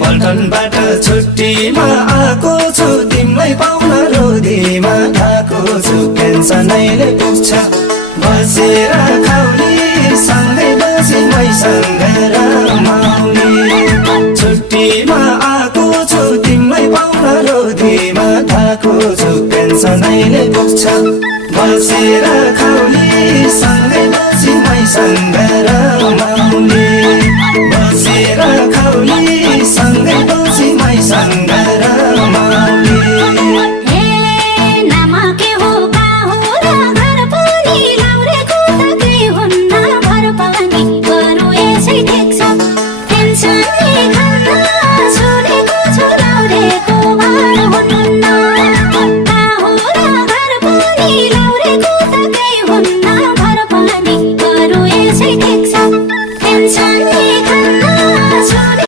पल्टनबाट छुट्टीमा आएको छु तिमीलाई पाउन रोदीमा खाएको छु पेन्सनैले पुग्छ बसेर खाउली सँगै बसी मैसँग रमाउली छुट्टीमा आएको छु तिमीलाई पाउन रोदीमा खाएको छु पेन्सनैले पुग्छ बसेर खाउली सँगै बसी मैसँग रमाउली बसेर खाउली